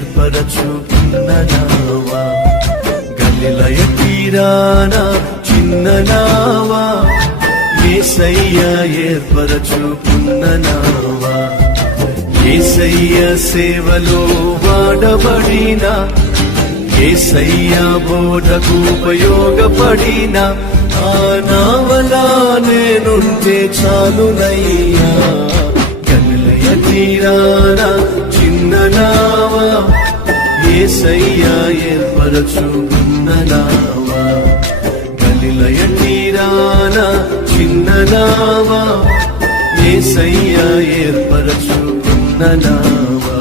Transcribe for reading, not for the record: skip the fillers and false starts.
ఏర్పరచుకున్న నావా, గలిలయ తీరాన చిన్న నావా, యేసయ్య ఏర్పరచుకున్న నావా, యేసయ్య సేవలో వాడబడిన, యేసయ్య బోధకు ఉపయోగపడిన ఆ నావలా నేనుంటే చాలునయ్యా. గలిలయ తీరాన చిన్న నావా, యేసయ్య ఏర్పరచుకున్న నావా, గలిలయ తీరాన చిన్న నావా, యేసయ్య ఏర్పరచుకున్న నావా.